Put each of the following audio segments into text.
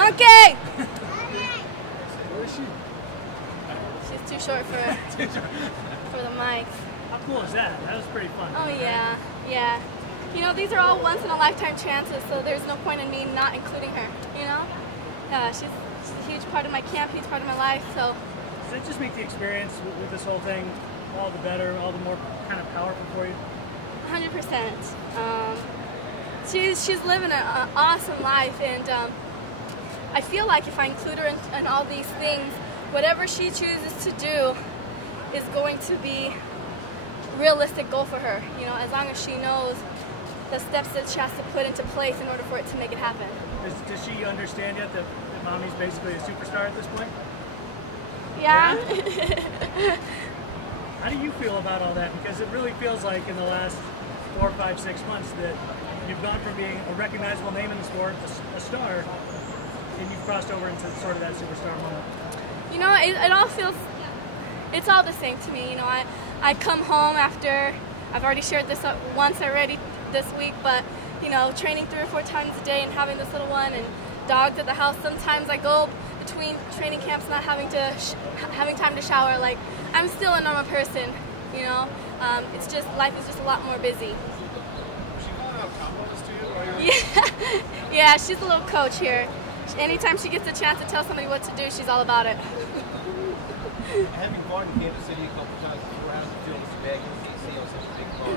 Monkey! Where is she? She's too short for the mics. How cool is that? That was pretty fun. Oh yeah, yeah. You know, these are all once in a lifetime chances, so there's no point in me not including her. You know, she's a huge part of my camp, huge part of my life. So does that just make the experience with this whole thing all the better, all the more kind of powerful for you? 100%. She's living an awesome life, and I feel like if I include her in all these things, whatever she chooses to do is going to be a realistic goal for her. You know, as long as she knows the steps that she has to put into place in order for it to make it happen. Does she understand yet that mommy's basically a superstar at this point? Yeah. How do you feel about all that? Because it really feels like in the last 4, 5, 6 months that you've gone from being a recognizable name in the sport, a star, and you've crossed over into sort of that superstar moment. You know, it all feels, it's all the same to me. You know, I come home after, I've already shared this once already this week, but, you know, training 3 or 4 times a day and having this little one and dogs at the house. Sometimes I go between training camps not having time to shower. Like, I'm still a normal person, you know. It's just, life is just a lot more busy. She calling out combos to you? Yeah, yeah, she's a little coach here. Anytime she gets a chance to tell somebody what to do, she's all about it. Having gone to Kansas City a couple times, around the field is bad. You can see on such a big car.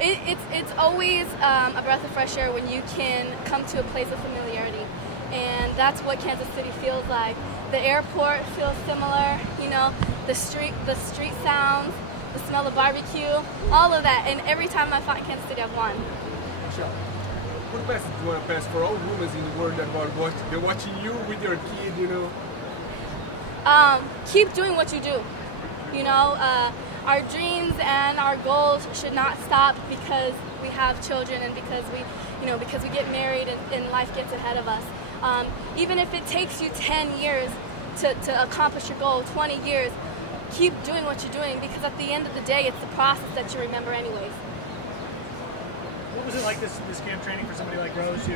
It's always a breath of fresh air when you can come to a place of familiarity, and that's what Kansas City feels like. The airport feels similar, you know, the street sounds, the smell of barbecue, all of that. And every time I fought in Kansas City, I've won. Michelle, what message do you want to pass for all women in the world that are watching you with your kid, you know? Keep doing what you do. You know, our dreams and our goals should not stop because we have children and because we get married and life gets ahead of us. Even if it takes you 10 years to accomplish your goal, 20 years, keep doing what you're doing, because at the end of the day, it's the process that you remember anyways. What was it like this camp training for somebody like Rose, who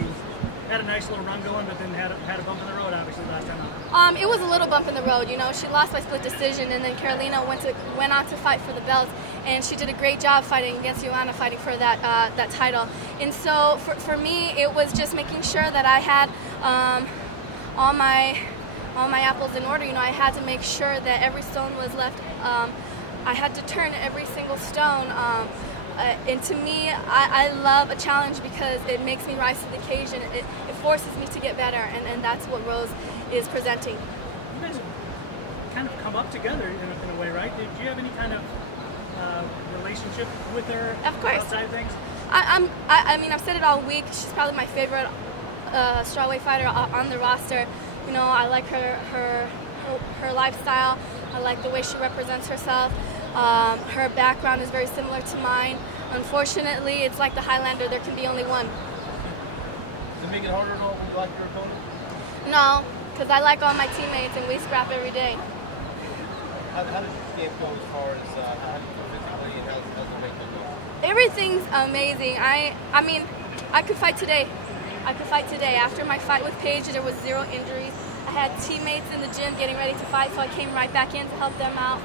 had a nice little run going, but then had a bump in the road, obviously, last time out? It was a little bump in the road. You know, she lost by split decision, and then Carolina went on to fight for the belt, and she did a great job fighting against Joanna, fighting for that title. And so for me, it was just making sure that I had all my apples in order. You know, I had to make sure that every stone was left. I had to turn every single stone. And to me, I love a challenge because it makes me rise to the occasion. It forces me to get better, and that's what Rose is presenting. You guys have kind of come up together in a way, right? Did you have any kind of relationship with her? Of course. Outside of things? I mean, I've said it all week. She's probably my favorite strawweight fighter on the roster. You know, I like her lifestyle. I like the way she represents herself. Her background is very similar to mine. Unfortunately, it's like the Highlander, there can be only one. Does it make it harder to like your opponent? No, because I like all my teammates and we scrap every day. How does your camp go as far as how do you feel physically and how's the weight go? Everything's amazing. I mean, I could fight today. After my fight with Paige, there was 0 injuries. I had teammates in the gym getting ready to fight, so I came right back in to help them out.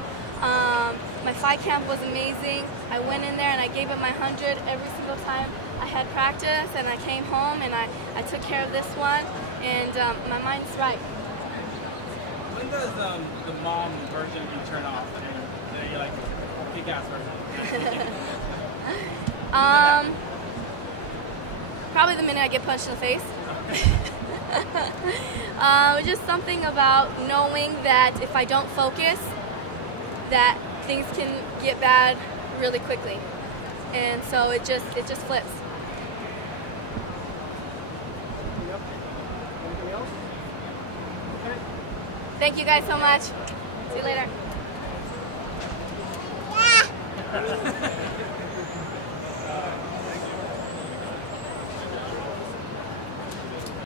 My fight camp was amazing. I went in there and I gave it my 100 every single time I had practice, and I came home and I took care of this one, and my mind's right. When does the mom version of you turn off and you're like kick-ass version? Probably the minute I get punched in the face. Just something about knowing that if I don't focus, that things can get bad really quickly, and so it just flips. Anything else? Okay. Thank you guys so much. See you later.